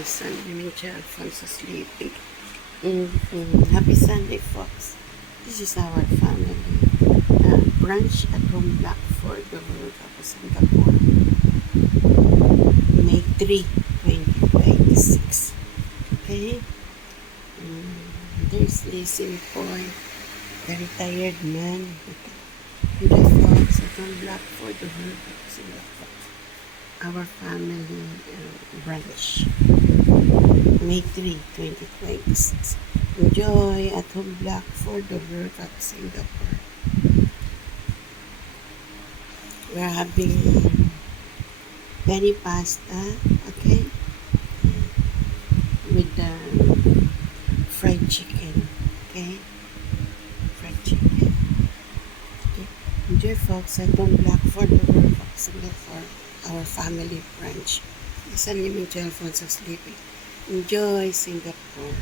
my son Dimitri Alfonso sleeping. Happy Sunday, folks. This is our family brunch at home Blackford, Governor Singapore, May 3, 2026. Okay? There's Lizzie Boy, the retired man. Okay. Folks at home Blackford, Governor Singapore. Our family brunch, May 3, 2026. Enjoy at home Blackford, the world of Singapore. We're having penny pasta, okay, with the fried chicken, okay, fried chicken. Okay. Enjoy, folks, at home Blackford, the world of Singapore. Our family brunch. Isa ni Miguel Alfonso sleeping. Enjoy Singapore.